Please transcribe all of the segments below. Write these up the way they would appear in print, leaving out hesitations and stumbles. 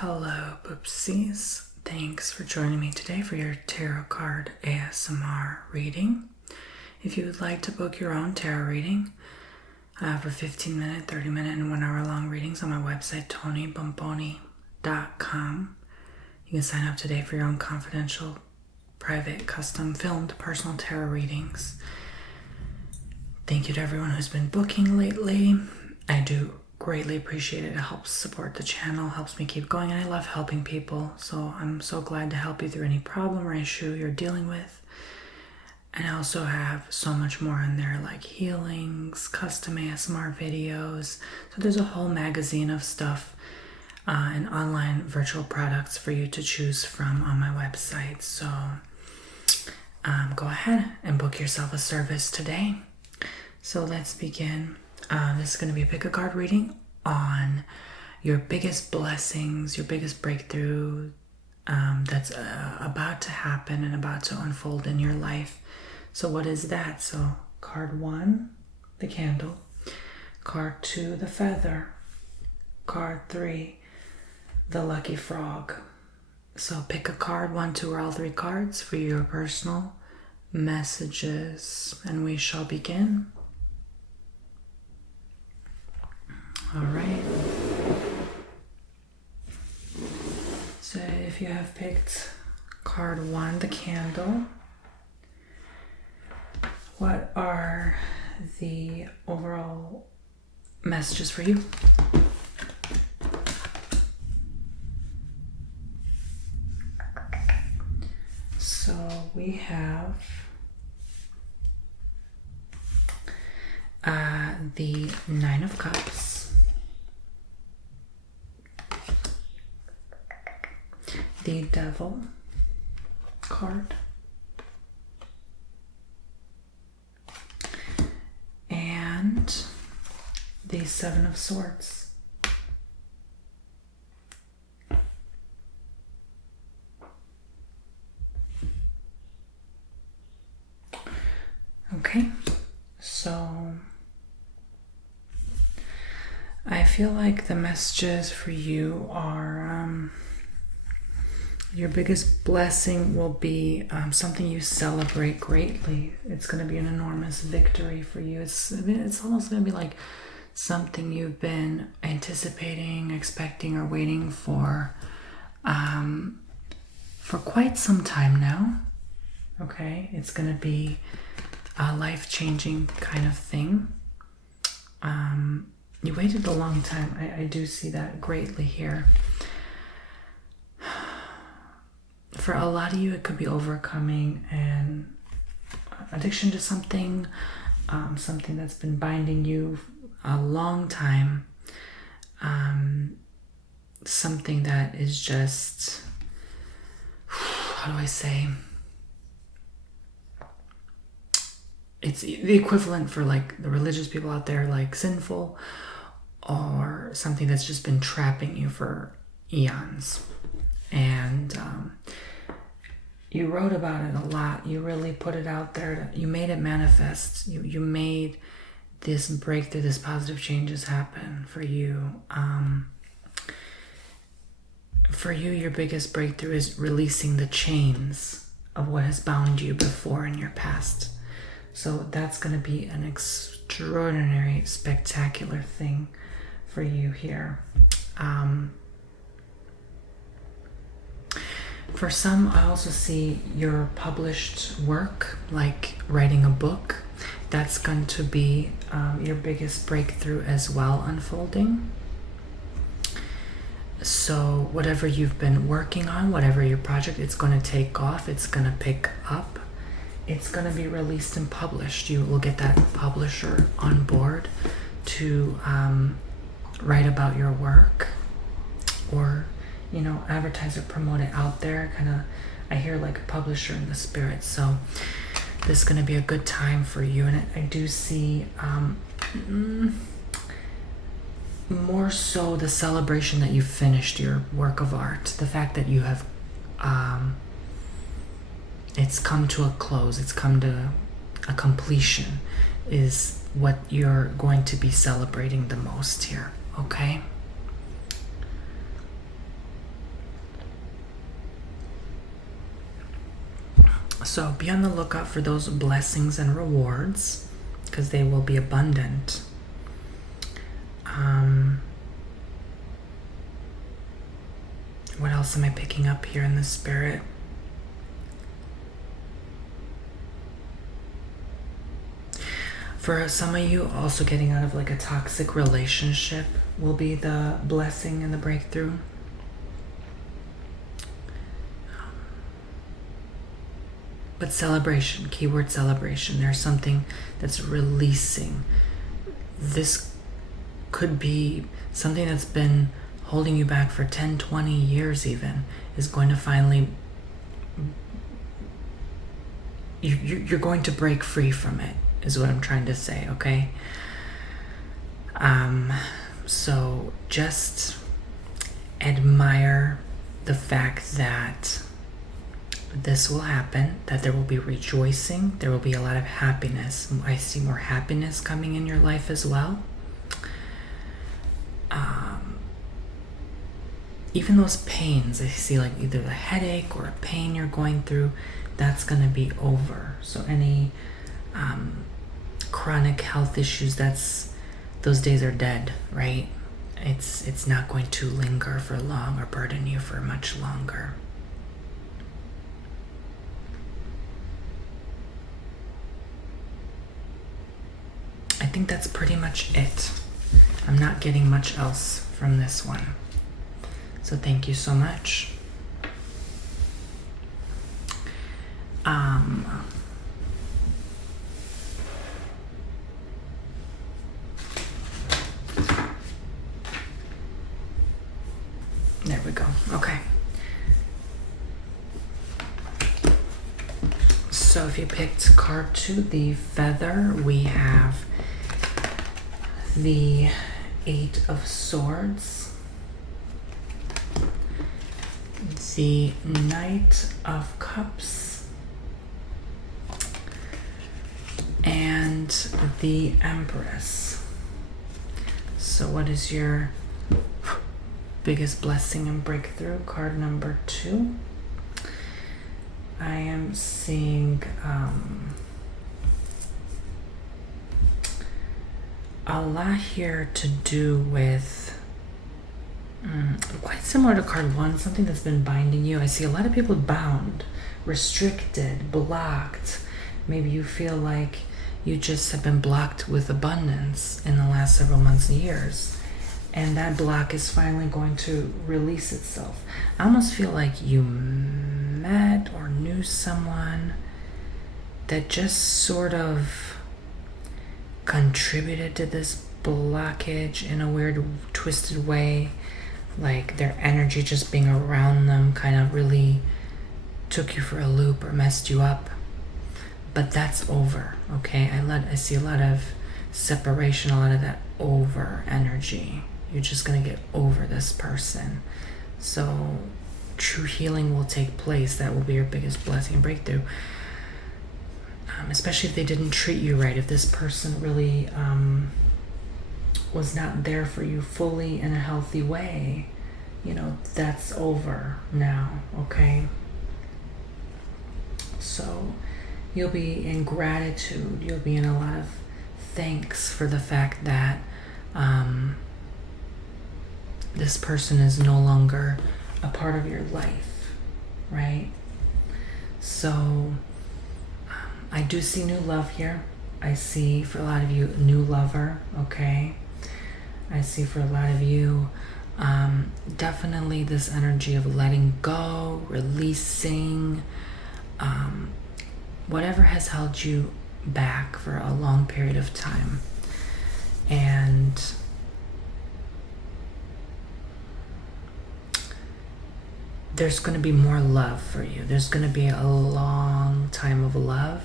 Hello, Boopsies. Thanks for joining me today for your tarot card ASMR reading. If you would like to book your own tarot reading for 15-minute, 30-minute, and 1 hour long readings on my website, TonyBomboni.com, you can sign up today for your own confidential, private, custom filmed personal tarot readings. Thank you to everyone who's been booking lately. I do greatly appreciate it. It helps support the channel, helps me keep going, and I love helping people. So I'm so glad to help you through any problem or issue you're dealing with. And I also have so much more in there, like healings, custom ASMR videos. So there's a whole magazine of stuff and online virtual products for you to choose from on my website. So go ahead and book yourself a service today. So let's begin. This is going to be a pick a card reading on your biggest blessings, your biggest breakthrough that's about to happen and about to unfold in your life. So what is that? So card 1, the candle. Card 2, the feather. Card 3, the lucky frog. So pick a card, 1, 2, or all 3 cards for your personal messages, and we shall begin. All right. So if you have picked card 1, the candle, what are the overall messages for you? So we have the 9 of Cups, the Devil card, and the 7 of Swords. Okay, so I feel like the messages for you are your biggest blessing will be something you celebrate greatly. It's going to be an enormous victory for you. It's almost going to be like something you've been anticipating, expecting, or waiting for quite some time now. Okay, it's going to be a life-changing kind of thing. You waited a long time. I do see that greatly here. For a lot of you, it could be overcoming an addiction to something, something that's been binding you a long time, something that is just, how do I say, it's the equivalent for like the religious people out there, like sinful, or something that's just been trapping you for eons. And you wrote about it a lot. You really put it out there. You made it manifest. You made this breakthrough, this positive changes happen for you. For you, your biggest breakthrough is releasing the chains of what has bound you before in your past. So that's going to be an extraordinary, spectacular thing for you here. For some, I also see your published work, like writing a book. That's going to be your biggest breakthrough as well, unfolding. So whatever you've been working on, whatever your project, it's going to take off. It's going to pick up. It's going to be released and published. You will get that publisher on board to write about your work, or advertise or promote it out there. I hear like a publisher in the spirit. So this is going to be a good time for you. And I do see more so the celebration that you finished your work of art. The fact that you have, it's come to a close. It's come to a completion is what you're going to be celebrating the most here. Okay? So be on the lookout for those blessings and rewards, because they will be abundant. What else am I picking up here in the spirit? For some of you, also getting out of like a toxic relationship will be the blessing and the breakthrough. But celebration, keyword celebration. There's something that's releasing. This could be something that's been holding you back for 10, 20 years even, is going to finally, you're going to break free from it, is what I'm trying to say, okay? So just admire the fact that this will happen, that there will be rejoicing, there will be a lot of happiness. I see more happiness coming in your life as well. Even those pains, I see like either a headache or a pain you're going through, that's going to be over. So any chronic health issues, those days are dead, right? It's not going to linger for long or burden you for much longer. I think that's pretty much it. I'm not getting much else from this one. So thank you so much. There we go. Okay. So if you picked card 2, the feather, we have the 8 of Swords, the Knight of Cups, and the Empress. So what is your biggest blessing and breakthrough? Card number 2. I am seeing a lot here to do with quite similar to card 1, something that's been binding you. I see a lot of people bound, restricted, blocked. Maybe you feel like you just have been blocked with abundance in the last several months and years. And that block is finally going to release itself. I almost feel like you met or knew someone that just sort of contributed to this blockage in a weird, twisted way. Like their energy just being around them kind of really took you for a loop or messed you up. But that's over, okay? I see a lot of separation, a lot of that over energy. You're just going to get over this person. So true healing will take place. That will be your biggest blessing and breakthrough. Especially if they didn't treat you right. If this person really was not there for you fully in a healthy way, that's over now, okay? So you'll be in gratitude. You'll be in a lot of thanks for the fact that this person is no longer a part of your life, right? So I do see new love here. I see for a lot of you, new lover, okay? I see for a lot of you, definitely this energy of letting go, releasing, whatever has held you back for a long period of time. And there's going to be more love for you. There's going to be a long time of love.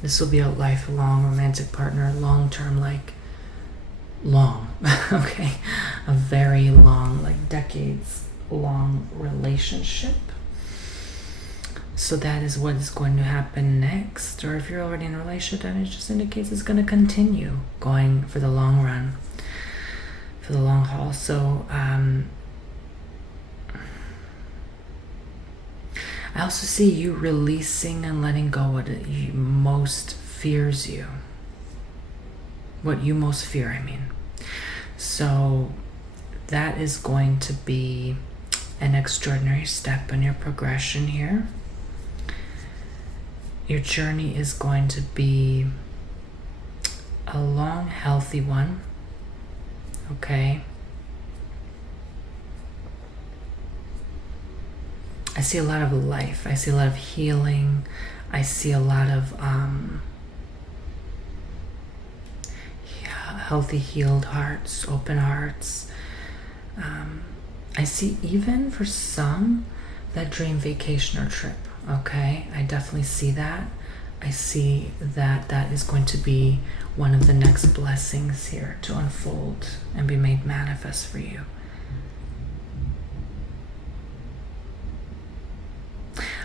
This will be a lifelong romantic partner, long-term, like long, okay? A very long, like decades-long relationship. So that is what is going to happen next. Or if you're already in a relationship, then it just indicates it's going to continue going for the long run, for the long haul. So I I also see you releasing and letting go what most fears you. What you most fear, I mean. So that is going to be an extraordinary step in your progression here. Your journey is going to be a long, healthy one. Okay? I see a lot of life. I see a lot of healing. I see a lot of healthy, healed hearts, open hearts. I see even for some that dream vacation or trip. Okay, I definitely see that. I see that that is going to be one of the next blessings here to unfold and be made manifest for you.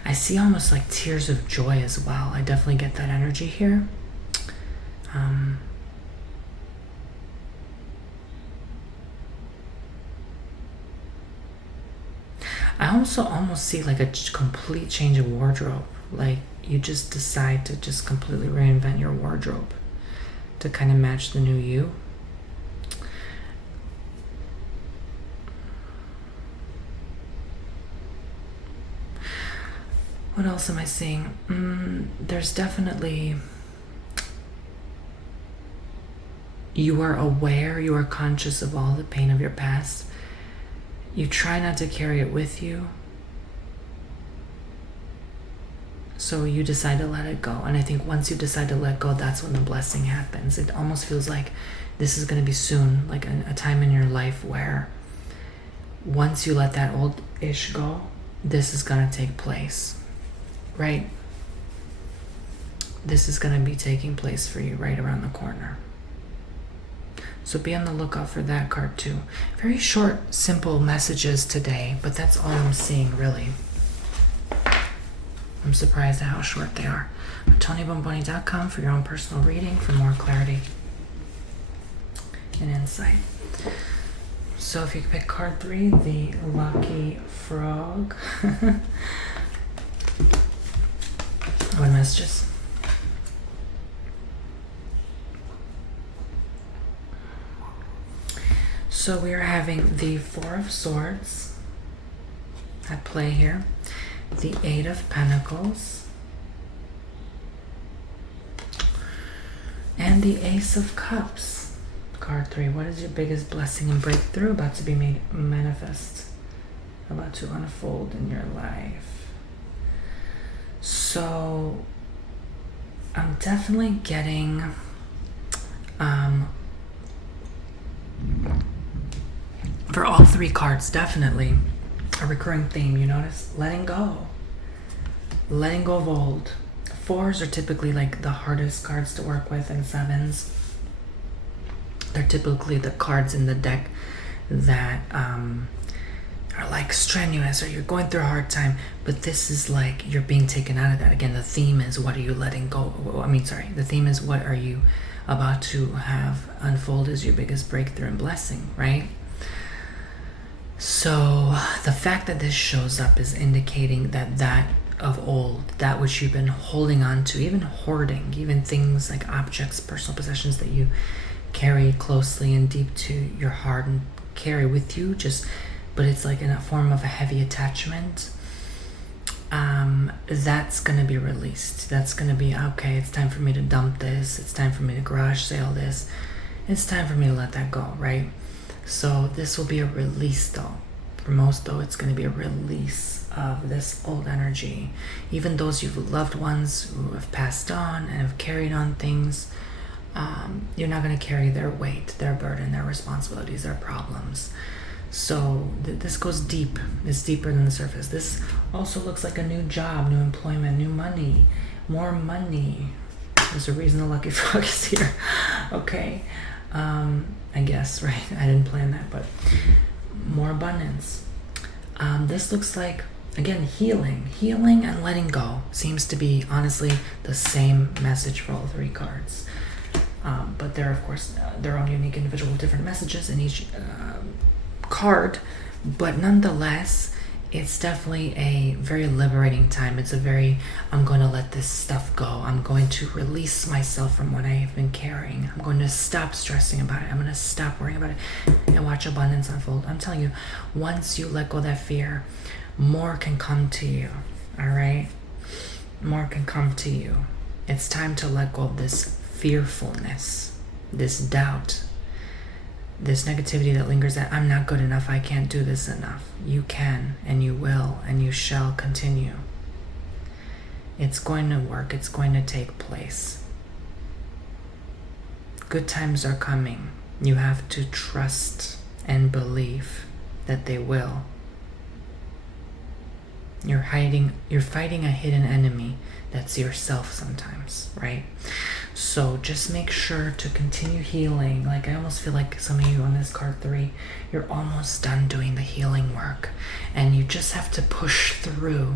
I see almost like tears of joy as well. I definitely get that energy here. I also almost see like a complete change of wardrobe. Like you just decide to just completely reinvent your wardrobe to kind of match the new you. What else am I seeing? There's definitely, you are aware, you are conscious of all the pain of your past. You try not to carry it with you. So you decide to let it go. And I think once you decide to let go, that's when the blessing happens. It almost feels like this is going to be soon, like a time in your life where once you let that old ish go, this is going to take place. Right? This is going to be taking place for you right around the corner. So be on the lookout for that card too. Very short, simple messages today, but that's all I'm seeing really. I'm surprised at how short they are. TonyBomboni.com for your own personal reading for more clarity and insight. So if you could pick card 3, the Lucky Frog. What messages? So we are having the 4 of Swords at play here, the 8 of Pentacles, and the Ace of Cups. Card 3, what is your biggest blessing and breakthrough about to be made manifest, about to unfold in your life? So I'm definitely getting for all 3 cards, definitely a recurring theme. You notice letting go of old. 4s are typically like the hardest cards to work with, and 7s, they're typically the cards in the deck that are like strenuous, or you're going through a hard time, but this is like you're being taken out of that. Again, the theme is what are you letting go? The theme is what are you about to have unfold as your biggest breakthrough and blessing, right? So the fact that this shows up is indicating that of old, that which you've been holding on to, even hoarding, even things like objects, personal possessions that you carry closely and deep to your heart and carry with you, but it's like in a form of a heavy attachment, that's going to be released. That's going to be, okay, it's time for me to dump this. It's time for me to garage sale this. It's time for me to let that go, right? So this will be a release though. For most though, it's going to be a release of this old energy. Even those you've loved ones who have passed on and have carried on things, you're not going to carry their weight, their burden, their responsibilities, their problems. So this goes deep. It's deeper than the surface. This also looks like a new job, new employment, new money, more money. There's a reason the Lucky Frog is here. Okay. I guess, right? I didn't plan that, but more abundance. This looks like, again, healing and letting go seems to be honestly the same message for all 3 cards. But they're, of course, their own unique individual different messages in each card, but nonetheless, it's definitely a very liberating time. It's a very, I'm going to let this stuff go. I'm going to release myself from what I have been carrying. I'm going to stop stressing about it. I'm going to stop worrying about it and watch abundance unfold. I'm telling you, once you let go of that fear, more can come to you. All right? More can come to you. It's time to let go of this fearfulness, this doubt, this negativity that lingers, that I'm not good enough, I can't do this enough. You can, and you will, and you shall continue. It's going to work. It's going to take place. Good times are coming. You have to trust and believe that they will. You're fighting a hidden enemy that's yourself sometimes, right? So just make sure to continue healing. Like, I almost feel like some of you on this card 3, you're almost done doing the healing work, and you just have to push through.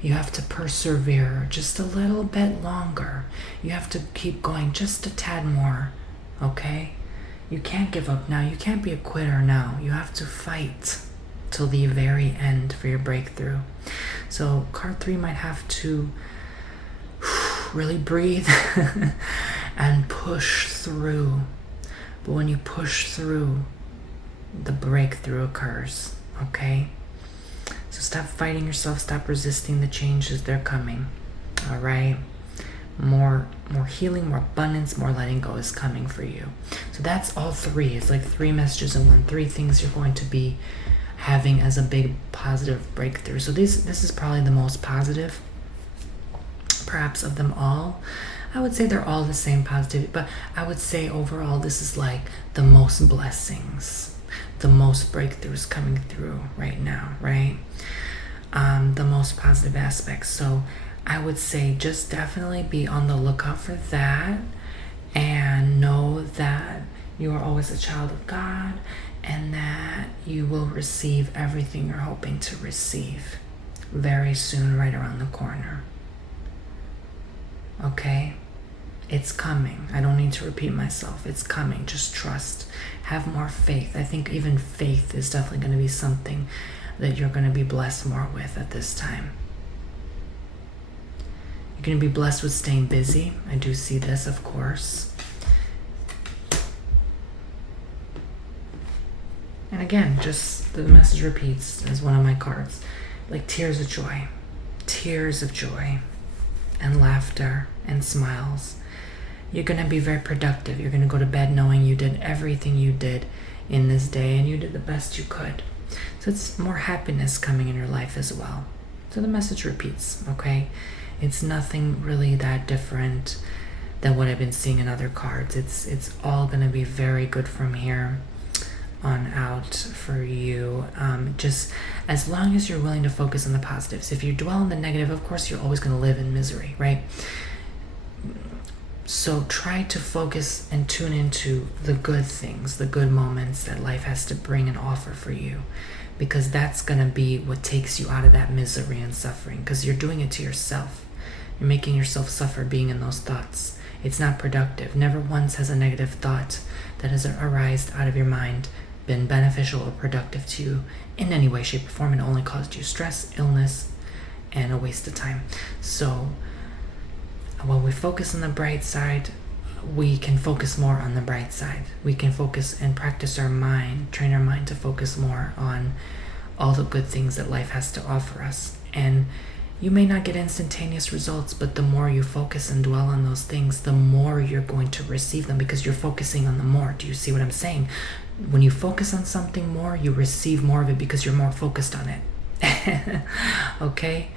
You have to persevere just a little bit longer. You have to keep going just a tad more, okay? You can't give up now. You can't be a quitter now. You have to fight till the very end for your breakthrough. So card 3 might have to really breathe and push through. But when you push through, the breakthrough occurs, okay? So stop fighting yourself. Stop resisting the changes. They're coming, all right? More healing, more abundance, more letting go is coming for you. So that's all 3. It's like 3 messages in one. 3 things you're going to be having as a big positive breakthrough. So this is probably the most positive, perhaps, of them all. I would say they're all the same positivity, but I would say overall this is like the most blessings, the most breakthroughs coming through right now, right? The most positive aspects. So I would say just definitely be on the lookout for that, and know that you are always a child of God, and that you will receive everything you're hoping to receive very soon, right around the corner. Okay? It's coming. I don't need to repeat myself. It's coming. Just trust. Have more faith. I think even faith is definitely going to be something that you're going to be blessed more with at this time. You're going to be blessed with staying busy. I do see this, of course. And again, just the message repeats as one of my cards. Like tears of joy. Tears of joy. And laughter and smiles. You're going to be very productive. You're going to go to bed knowing you did everything you did in this day, and you did the best you could. So it's more happiness coming in your life as well. So the message repeats, okay? It's nothing really that different than what I've been seeing in other cards. It's all going to be very good from here on out for you. Just as long as you're willing to focus on the positives. If you dwell on the negative, of course you're always going to live in misery, right? So try to focus and tune into the good things, the good moments that life has to bring and offer for you, because that's going to be what takes you out of that misery and suffering, because you're doing it to yourself. You're making yourself suffer being in those thoughts. It's not productive. Never once has a negative thought that has arisen out of your mind been beneficial or productive to you in any way, shape, or form. It only caused you stress, illness, and a waste of time. So when we focus on the bright side, we can focus more on the bright side. We can focus and practice our mind, train our mind to focus more on all the good things that life has to offer us. And you may not get instantaneous results, but the more you focus and dwell on those things, the more you're going to receive them, because you're focusing on the more. Do you see what I'm saying? When you focus on something more, you receive more of it because you're more focused on it. Okay?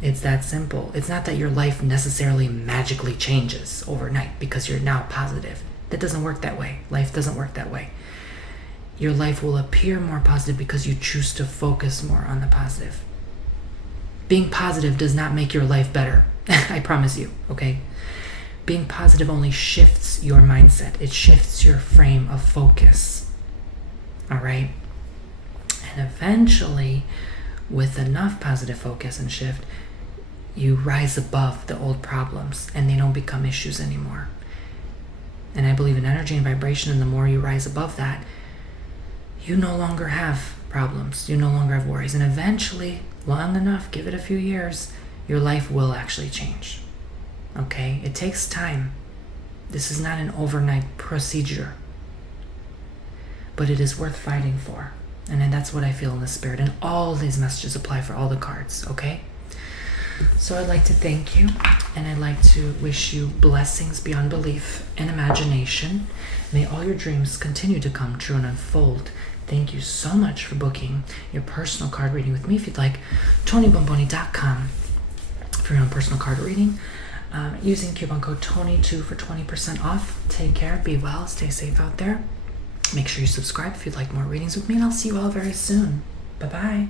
It's that simple. It's not that your life necessarily magically changes overnight because you're now positive. That doesn't work that way. Life doesn't work that way. Your life will appear more positive because you choose to focus more on the positive. Being positive does not make your life better. I promise you, okay? Being positive only shifts your mindset. It shifts your frame of focus. All right? And eventually, with enough positive focus and shift, you rise above the old problems and they don't become issues anymore. And I believe in energy and vibration, and the more you rise above that, you no longer have problems. You no longer have worries. And eventually, long enough, give it a few years, your life will actually change. Okay? It takes time. This is not an overnight procedure. But it is worth fighting for. And then that's what I feel in the spirit. And all these messages apply for all the cards, okay? So I'd like to thank you, and I'd like to wish you blessings beyond belief and imagination. May all your dreams continue to come true and unfold. Thank you so much for booking your personal card reading with me. If you'd like, TonyBomboni.com for your own personal card reading. Using coupon code TONY2 for 20% off. Take care, be well, stay safe out there. Make sure you subscribe if you'd like more readings with me, and I'll see you all very soon. Bye-bye.